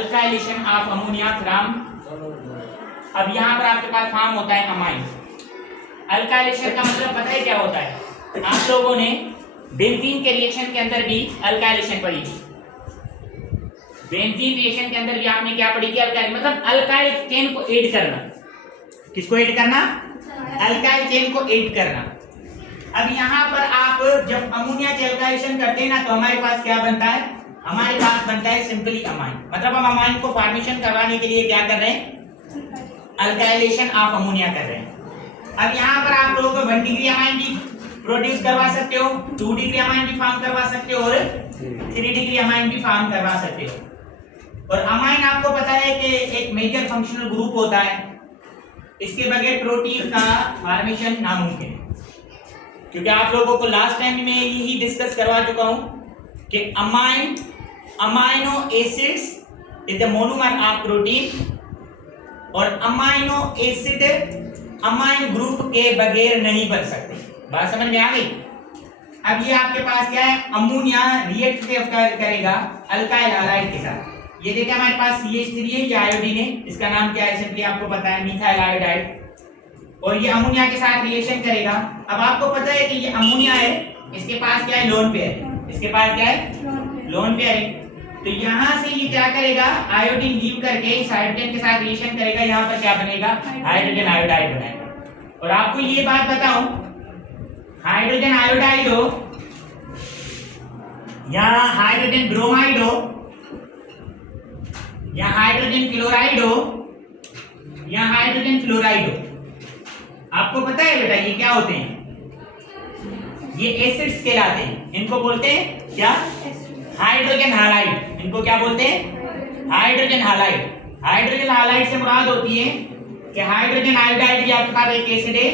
Alkylation of ammonia from. अब यहाँ पर आपके पास फॉर्म होता है अमाइन। अल्काइलेशन का मतलब पता है क्या होता है? आप लोगों ने बेंजीन के रिएक्शन के अंदर भी अल्काइलेशन पढ़ी थी। बेंजीन रिएक्शन के अंदर भी आपने क्या पढ़ी थी? अल्काइल, मतलब अल्काइल चेन को ऐड करना। किसको ऐड करना? अल्काइल चेन को ऐड करना। अब यहाँ पर आप जब अमोनिया के अल्काइलेशन करते हैं ना, तो हमारे पास क्या बनता है? हमारे पास बनता है सिंपली अमाइन। मतलब हम अमाइन को फॉर्मेशन करवाने के लिए क्या कर रहे हैं? अल्काइलेशन ऑफ अमोनिया कर रहे हैं। अब यहाँ पर आप लोगों को 1 डिग्री अमाइन भी प्रोड्यूस करवा सकते हो, 2 डिग्री अमाइन भी फॉर्म करवा सकते हो और 3 डिग्री अमाइन भी फॉर्म करवा सकते हो। और अमाइन आपको पता है कि एक मेजर फंक्शनल ग्रुप होता है, इसके बगैर प्रोटीन का फॉर्मेशन नामुमकिन है। क्योंकि आप लोगों को लास्ट टाइम में यही डिस्कस करवा चुका हूं कि amino acids is the monomer of protein, और अमाइनो एसिड अमाइन ग्रुप के बगैर नहीं बन सकते। बात समझ में आ गई? अब ये आपके पास क्या है? अमोनिया रिएक्ट करेगा अल्काइल हैलाइड के साथ। ये देखिए हमारे पास CH3 है, ये आयोडीन है, इसका नाम क्या है सिंपली आपको पता है, मिथाइल आयोडाइड। और ये अमोनिया के साथ रिएक्शन करेगा। अब आपको पता है कि ये अमोनिया है, इसके पास क्या है? लोन पेयर है। इसके पास क्या है? लोन पेयर है। तो यहाँ से ये क्या करेगा? आयोडीन लीव करके इस हाइड्रोजन के साथ रिएक्शन करेगा। यहाँ पर क्या बनेगा? हाइड्रोजन आयोडाइड बनेगा। और आपको ये बात बताऊं, हाइड्रोजन आयोडाइड हो या हाइड्रोजन ब्रोमाइड हो या हाइड्रोजन क्लोराइड हो या हाइड्रोजन फ्लोराइड हो, आपको पता है बेटा ये क्या होते हैं? ये एसिड्स कहलाते हैं। इनको बोलते हैं क्या? Hydrogen halide. इनको क्या बोलते हैं? Hydrogen halide. हाइड्रोजन हैलाइड से मुराद होती है कि हाइड्रोजन आयोडाइड भी आपके पास एक एसिड है,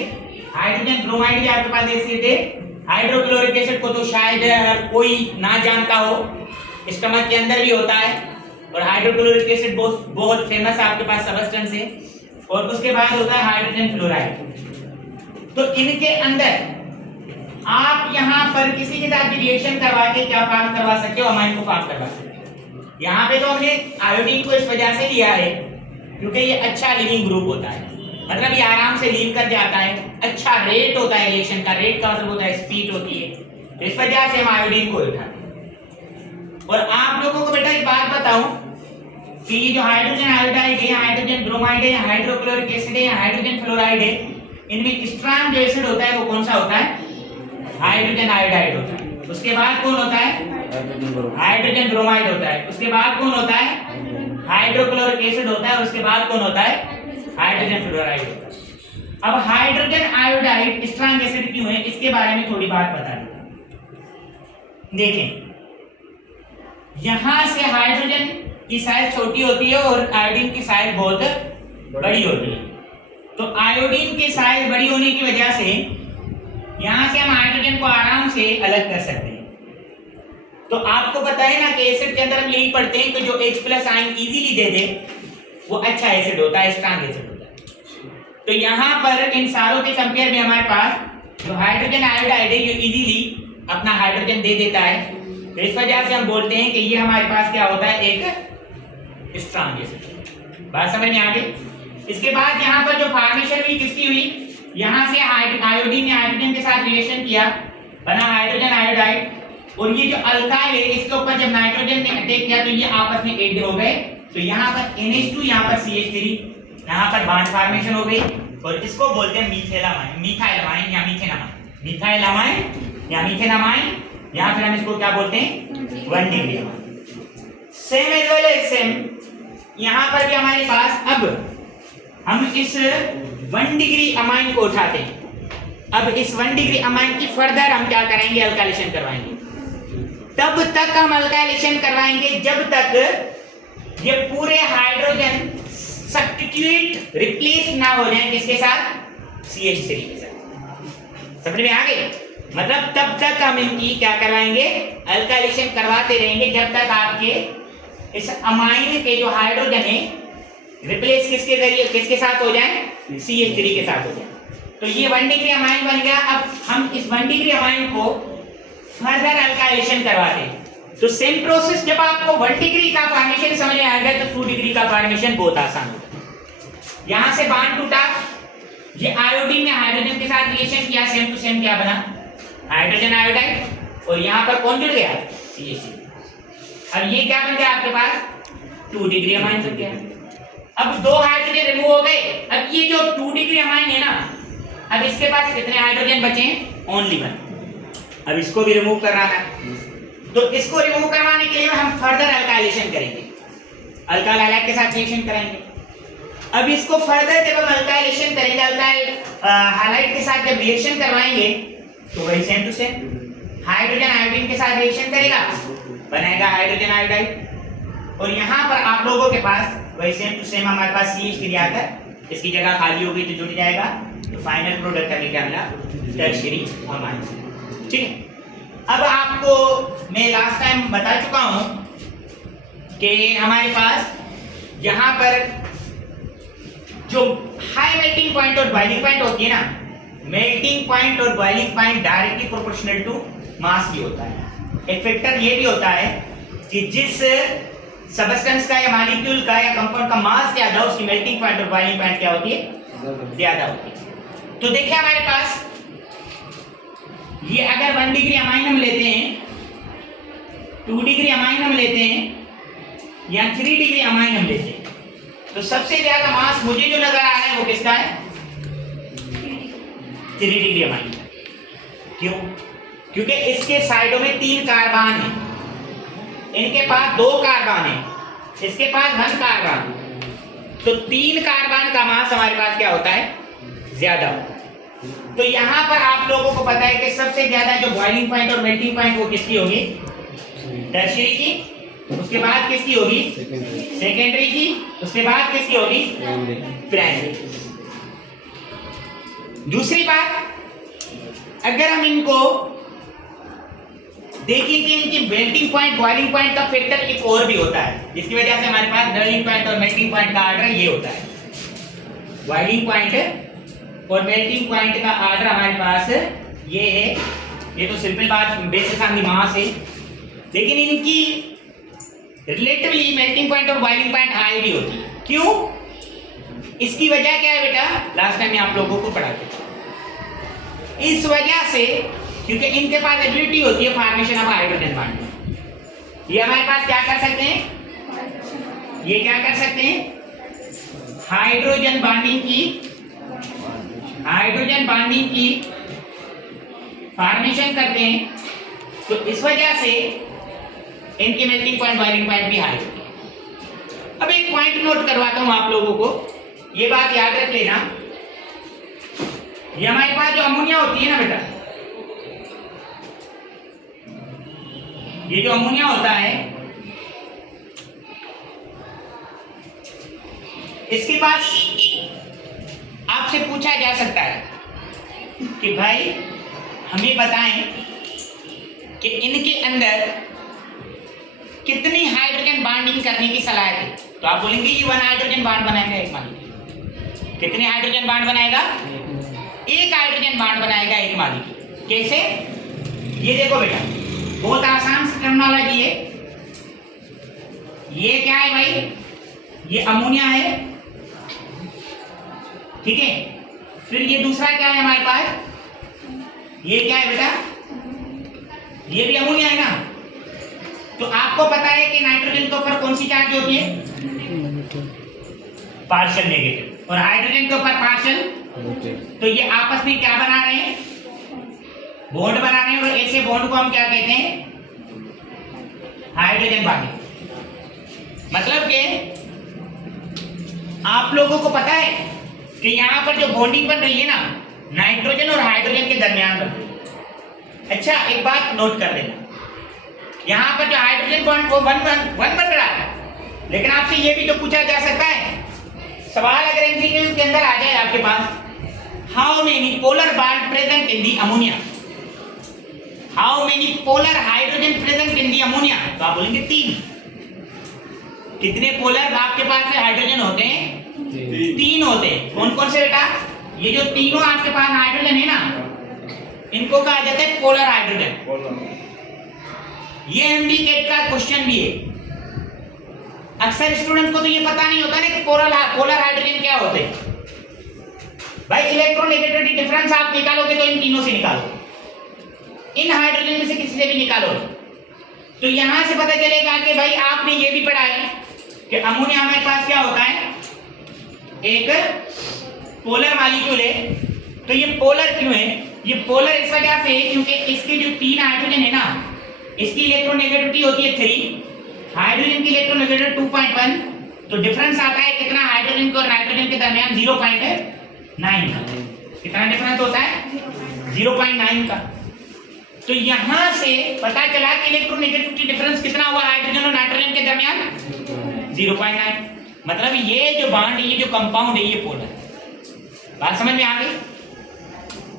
हाइड्रोजन ब्रोमाइड भी आपके पास एसिड है। हाइड्रोक्लोरिक एसिड को तो शायद कोई ना जानता हो, स्टमक के अंदर भी होता है। और हाइड्रोक्लोरिक एसिड बहुत फेमस है आपके पास सब्सटेंस है। और उसके बाद होता है हाइड्रोजन फ्लोराइड। तो इनके अंदर आप यहाँ पर किसी के साथ भी रिएक्शन करवा के क्या फॉर्म करवा सकते हो? अमाइन को फॉर्म करवा सकते हो। यहाँ पे तो हमने आयोडीन को इस वजह से लिया है क्योंकि ये अच्छा लिविंग ग्रुप होता है, मतलब ये आराम से लीव कर जाता है, अच्छा रेट होता है रिएक्शन का। रेट का मतलब होता है स्पीड होती है, तो इस वजह से हम आयोडीन को उठाते हैं। और आप लोगों को बेटा एक बात बताऊं कि ये जो हाइड्रोजन आयोडाइड है, हाइड्रोजन ब्रोमाइड है, हाइड्रोक्लोरिक एसिड है, हाइड्रोजन फ्लोराइड है, इनमें स्ट्रॉन्ग जो एसिड होता है वो कौन सा होता है? हाइड्रोजन आयोडाइड होता है। उसके बाद कौन होता है? हाइड्रोजन ब्रोमाइड होता है। उसके बाद कौन होता है? हाइड्रोक्लोरिक एसिड होता है। और उसके बाद कौन होता है? हाइड्रोजन फ्लोराइड होता है। अब हाइड्रोजन आयोडाइड स्ट्रॉन्ग एसिड क्यों है, इसके बारे में थोड़ी बात बता दें। देखें, यहां से हाइड्रोजन की साइज छोटी होती है और आयोडीन की साइज बहुत बड़ी होती है। तो आयोडीन की साइज बड़ी होने की वजह से यहां से हम हाइड्रोजन को आराम से अलग कर सकते हैं। तो आपको पता है ना कि एसिड के अंदर हम यही पढ़ते हैं कि जो H+ आयन इजीली दे दे वो अच्छा एसिड होता है, स्ट्रॉन्ग एसिड होता है। तो यहाँ पर इन सारों के कंपेयर में हमारे पास जो हाइड्रोजन आयोडाइड है ये इजीली अपना हाइड्रोजन दे देता है। तो इस वजह से हम बोलते हैं कि ये हमारे पास क्या होता है? एक स्ट्रॉन्ग एसिड। बात समझ में आ गई? इसके बाद यहाँ पर जो फॉर्मेशन हुई किसकी हुई? यहाँ से आयोडीन ने हाइड्रोजन के साथ रिएक्शन किया, बना हाइड्रोजन आयोडाइड। और ये जो अल्काइल है इसके ऊपर जब नाइट्रोजन ने अटैक किया तो ये आपस में ऐड हो गए। तो यहाँ पर NH2, यहाँ पर CH3, यहाँ पर बॉन्ड फॉर्मेशन हो गई। और इसको बोलते हैं मिथाइलमाइन, मिथाइलमाइन या मीथेनामाइन, मिथाइलमाइन या मीथेनामाइन, या फिर हम इसको क्या बोलते हैं? 1 degree amine. Same as well as same यहाँ पर भी हमारे पास अब हम इस 1 डिग्री अमाइन को उठाते हैं। अब इस 1 डिग्री अमाइन की फर्दर हम क्या करेंगे? अल्काइलेशन करवाएंगे। तब तक हम अल्काइलेशन करवाएंगे जब तक ये पूरे हाइड्रोजन सब्स्टिट्यूट रिप्लेस ना हो जाए किसके साथ? CH3 के साथ। समझ में आ गई? मतलब तब तक हम इनकी क्या करवाएंगे? अल्काइलेशन करवाते रहेंगे जब तक आपके इस अमाइन के जो हाइड्रोजन है रिप्लेस किसके जरिए किसके साथ हो जाए? CH3 के साथ हो जाए। तो ये 1 डिग्री अमाइन बन गया। अब हम इस 1 डिग्री अमाइन को फर्दर अल्काइलेशन करवाते हैं। तो सेम प्रोसेस जब आपको 1 डिग्री का फॉर्मेशन समझ में आ गया तो 2 डिग्री का फॉर्मेशन बहुत आसान होता है। यहां से बांड टूटा, ये आयोडीन ने हाइड्रोजन के साथ रिएक्शन किया, सेम टू सेम क्या बना, हाइड्रोजन आयोडाइड, और यहां पर कौन जुड़ गया, CH। अब ये क्या बन गया आपके पास 2 डिग्री अमाइन बन गया। अब 2 हाइड्रोजन रिमूव हो गए। अब ये जो 2 डिग्री अमाइन है ना, अब इसके पास कितने हाइड्रोजन बचे हैं, ओनली 1। अब इसको भी रिमूव करना है, तो इसको रिमूव करवाने के लिए हम फर्दर अल्काइलेशन करेंगे, अल्काइल हैलाइड के साथ रिएक्शन कराएंगे। अब इसको फर्दर जब हम अल्काइलेशन करेंगे, अल्काइल हैलाइड के साथ जब रिएक्शन करवाएंगे तो वही same to same hydrogen iodine के साथ रिएक्शन करेगा, बनाएगा हाइड्रोजन आयोडाइड। और यहाँ पर आप लोगों के पास वही सेम टू सेम हमारे पास CH3 आकर इसकी जगह खाली हो गई तो जुड़ जाएगा, तो फाइनल प्रोडक्ट हमें क्या मिला, टर्शियरी अमाइन। ठीक है। अब आपको मैं लास्ट टाइम बता चुका हूं कि हमारे पास यहां पर जो हाई मेल्टिंग पॉइंट और बॉइलिंग पॉइंट होती है ना, मेल्टिंग पॉइंट और boiling point directly proportional to mass भी होता है। एक फैक्टर ये भी होता है कि जिस सबस्टेंस का या मॉलिक्यूल का या कंपाउंड का मास ज्यादा, उसकी मेल्टिंग पॉइंट और बॉइलिंग पॉइंट क्या होती है, ज्यादा होती है। तो देखिए हमारे पास ये अगर 1 डिग्री अमाइन हम लेते हैं, 2 डिग्री अमाइन हम लेते हैं, या 3 डिग्री अमाइन हम लेते हैं, तो सबसे ज्यादा मास मुझे जो नजर आ रहा है वो किसका है, 3 डिग्री अमाइन। क्यों? क्योंकि इसके साइडों में 3 कार्बन है, इनके पास 2 कार्बन है, इसके पास 1 कार्बन, तो 3 कार्बन का मास हमारे पास क्या होता है, ज्यादा होता है। तो यहां पर आप लोगों को पता है कि सबसे ज्यादा जो बॉइलिंग पॉइंट और मेल्टिंग पॉइंट वो किसकी होगी, टर्शियरी की, उसके बाद किसकी होगी, सेकेंडरी की, उसके बाद किसकी होगी, प्राइमरी। दूसरी बात, अगर हम इनको देखिए कि इनकी मेल्टिंग पॉइंट बॉइलिंग पॉइंट का फैक्टर एक और भी होता है, जिसकी वजह से हमारे पास बॉइलिंग पॉइंट और मेल्टिंग पॉइंट का आर्डर ये होता है। बॉइलिंग पॉइंट और मेल्टिंग पॉइंट का आर्डर हमारे पास ये है, ये तो सिंपल बात बेसिस ऑन द मास है, लेकिन इनकी रिलेटिवली मेल्टिंग पॉइंट और बॉइलिंग पॉइंट हाई भी होती है। क्यों? इसकी वजह क्या है बेटा, लास्ट टाइम मैं आप लोगों को पढ़ा था। इस वजह से क्योंकि इनके पास एबिलिटी होती है फॉर्मेशन ऑफ हाइड्रोजन बॉन्ड। ये हमारे पास क्या कर सकते हैं, ये क्या कर सकते हैं, हाइड्रोजन बॉन्डिंग की फॉर्मेशन करते हैं, तो इस वजह से इनकी मेल्टिंग पॉइंट बॉइलिंग पॉइंट भी हाई होती है। अब एक पॉइंट नोट करवाता हूं आप लोगों को, ये बात याद रख लेना, ये हमारे पास जो अमोनिया होती है ना बेटा, ये जो अमोनिया होता है, इसके पास आपसे पूछा जा सकता है कि भाई हमें बताएं कि इनके अंदर कितनी हाइड्रोजन बॉन्डिंग करने की सलाह है। तो आप बोलेंगे ये 1 हाइड्रोजन बॉन्ड बनाएगा एक मॉलिक्यूल। कितने हाइड्रोजन बॉन्ड बनाएगा, 1 हाइड्रोजन बॉन्ड बनाएगा एक मॉलिक्यूल। कैसे? ये देखो बेटा, बहुत आसान सी टर्मिनोलॉजी है। ये क्या है भाई, ये अमोनिया है, ठीक है। फिर ये दूसरा क्या है हमारे पास, ये क्या है बेटा, ये भी अमोनिया है ना। तो आपको पता है कि नाइट्रोजन के ऊपर कौन सी चार्ज होती है, पार्शियल नेगेटिव, और हाइड्रोजन के ऊपर पार्शियल। तो ये आपस में क्या बना रहे हैं, बॉन्ड बना रहे हैं, और ऐसे बॉन्ड को हम क्या कहते हैं, हाइड्रोजन बॉन्डिंग। मतलब कि आप लोगों को पता है कि यहां पर जो बॉन्डिंग बन रही है ना, नाइट्रोजन और हाइड्रोजन के दरमियान बन रही है। अच्छा, एक बात नोट कर लेना, यहां पर जो हाइड्रोजन बॉन्ड वो वन बन रहा है, लेकिन आपसे ये भी तो पूछा जा सकता है, सवाल अगर एमसीक्यू के अंदर आ जाए आपके पास, how many polar bond present in the ammonia, how many polar hydrogen present in the ammonia, तो आप बोलेंगे 3। कितने पोलर आपके पास से हाइड्रोजन होते हैं, 3 होते हैं। कौन कौन से बेटा, ये जो तीनों आपके पास हाइड्रोजन है ना, इनको कहा जाता है पोलर हाइड्रोजन। ये एमडी केट का क्वेश्चन भी है। अक्सर स्टूडेंट को तो ये पता नहीं होता ना कि पोलर हाइड्रोजन क्या होते हैं। भाई इलेक्ट्रोनेगेटिविटी डिफरेंस आप निकालोगे तो इन तीनों से निकालो, इन हाइड्रोजन में से किसी से भी निकालो। तो यहां से पता चलेगा कि भाई आपने ये भी पढ़ा है कि अमोनिया हमारे पास क्या होता है, एक पोलर मॉलिक्यूल है। तो ये पोलर क्यों है? ये पोलर इस वजह से है क्योंकि इसके जो 3 हाइड्रोजन है ना, इसकी इलेक्ट्रोनेगेटिविटी होती है 3, हाइड्रोजन की इलेक्ट्रोनेगेटिविटी 2.1, तो डिफरेंस आता है कितना हाइड्रोजन के और नाइट्रोजन के दरमियान 0.9 का। कितना डिफरेंस होता है? 0.9 का। तो यहां से पता चला कि इलेक्ट्रोनेगेटिविटी डिफरेंस कितना हुआ हाइड्रोजन और नाइट्रोजन के दरमियान 0.9। मतलब ये जो बॉन्ड ये जो कंपाउंड है ये पोलर। बात समझ में आ गई?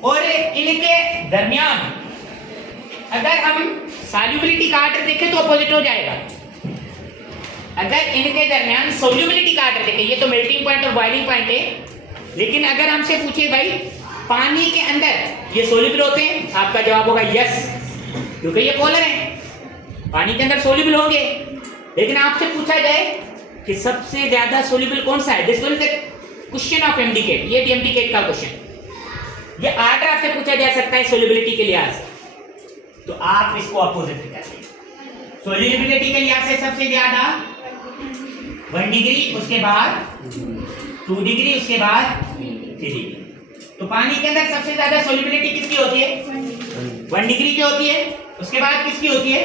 और इनके दरमियान अगर हम सॉल्युबिलिटी का ऑर्डर देखें तो अपोजिट हो जाएगा। अगर इनके दरमियान सोल्यूबिलिटी का ऑर्डर देखें, ये तो मेल्टिंग पॉइंट और बॉइलिंग पॉइंट है, लेकिन अगर हमसे पूछे भाई पानी के अंदर ये सोल्यूबल होते हैं, आपका जवाब होगा यस, क्योंकि ये पोलर है, पानी के अंदर सोल्यूबल होंगे। लेकिन आपसे पूछा जाए कि सबसे ज्यादा सोल्यूबल कौन सा है, this will the question of MDCAT, ये भी एमडी केट का क्वेश्चन। ये ऑर्डर आपसे पूछा जा सकता है सोल्यूबिलिटी के लिहाज से, तो आप इसको अपोजिट करते हैं। सोल्यूबिलिटी के लिहाज से सबसे ज्यादा 1 डिग्री, उसके बाद 2 डिग्री, उसके बाद 3 डिग्री। तो पानी के अंदर सबसे ज्यादा सोल्यूबिलिटी किसकी होती है? 1 डिग्री की होती है, उसके बाद किसकी होती है?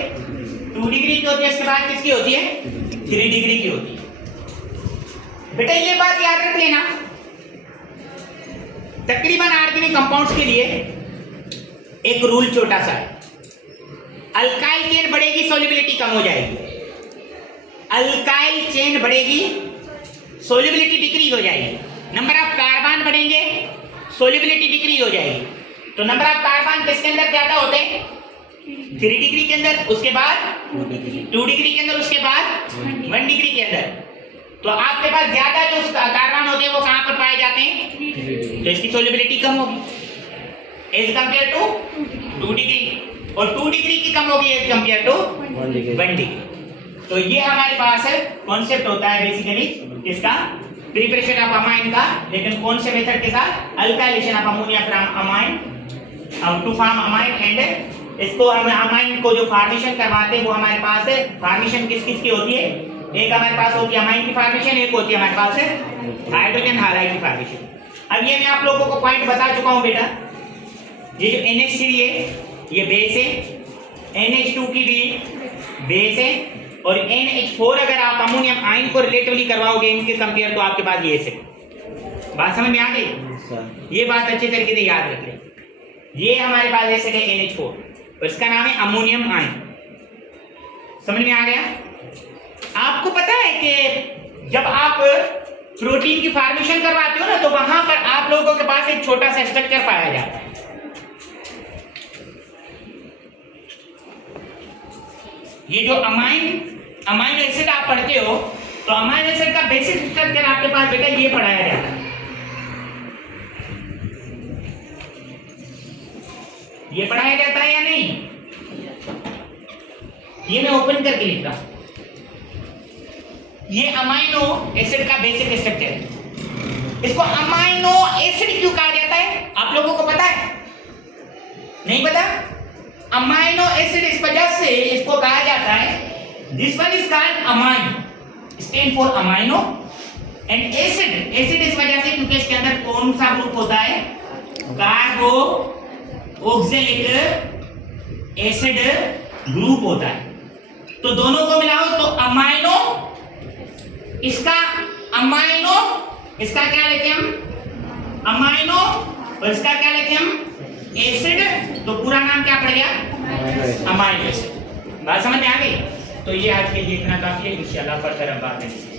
2 डिग्री की होती है, उसके बाद किसकी होती है? 3 डिग्री की होती है। बेटा ये बात याद रख लेना, तकरीबन ऑर्गेनिक कंपाउंड्स के लिए एक रूल छोटा सा है, अल्काइल चेन बढ़ेगी सोल्यूबिलिटी कम हो जाएगी, अल्काइल चेन बढ़ेगी सोल्यूबिलिटी डिक्रीज हो जाएगी, नंबर ऑफ कार्बन बढ़ेंगे सोल्यूबिलिटी डिक्रीज हो जाएगी। तो नंबर ऑफ कार्बन किसके अंदर ज्यादा होते हैं? 3 डिग्री के अंदर, उसके बाद 2 डिग्री के अंदर, उसके बाद 1 डिग्री के अंदर। तो आपके पास ज्यादा जो कार्बन होते हैं वो कहां पर पाए जाते हैं? तो इसकी सोल्यूबिलिटी कम होगी एज कंपेयर टू 2 डिग्री, और 2 डिग्री की कम होगी एज कंपेयर टू 1 डिग्री। तो ये हमारे पास कॉन्सेप्ट होता है बेसिकली किसका? प्रिपरेशन ऑफ अमाइन का, लेकिन कौन से मेथड के साथ? Alkylation of ammonia from amine to form amine. And इसको हम अमाइन को जो फॉर्मेशन करवाते हैं वो हमारे पास फॉर्मेशन किस किस की होती है? एक हमारे पास होती है अमाइन की फॉर्मेशन, एक होती है हमारे पास हाइड्रोजन हाइड्राइड की फॉर्मेशन। अब ये मैं आप लोगों को पॉइंट बता चुका हूं बेटा, ये जो NH3 है ये बेस है, NH2 की भी बेस है, और NH4 अगर आप अमोनियम आयन को रिलेटिवली करवाओगे इनके कंपेयर तो आपके पास ये से। बात समझ में आ गई? ये बात अच्छे तरीके से याद रख ले, ये हमारे पास एसिड है NH4 और इसका नाम है अमोनियम आयन। समझ में आ गया? आपको पता है कि जब आप प्रोटीन की फॉर्मेशन करवाते हो ना तो वहां पर आप लोगों के पास एक छोटा सा स्ट्रक्चर पाया जाता है, ये जो अमाइन एसिड आप पढ़ते हो तो अमाइन एसिड का बेसिक स्ट्रक्चर आपके पास बेटा ये पढ़ाया जाता है। ये पढ़ाया जाता है या नहीं? ये मैं ओपन करके लिख रहा हूं, ये अमाइनो एसिड का बेसिक स्ट्रक्चर है। इसको अमाइनो एसिड क्यों कहा जाता है आप लोगों को पता है? नहीं पता? अमाइनो एसिड इस वजह से इसको कहा जाता है, this one is called amine, stand for amino, and acid इस वजह से क्योंकि इसके अंदर कौन सा ग्रुप होता है? कार्बो ऑक्सैलिक एसिड ग्रुप होता है। तो दोनों को मिलाओ तो अमाइनो, इसका अमाइनो, इसका क्या लेते हैं हम? अमाइनो, और इसका क्या लेते हैं हम? एसिड। तो पूरा नाम क्या पड़ गया? Amino acid. बात समझ में आ गई? तो ये आज के लिए इतना काफी है, इंशाल्लाह फर्दर हम बात करेंगे।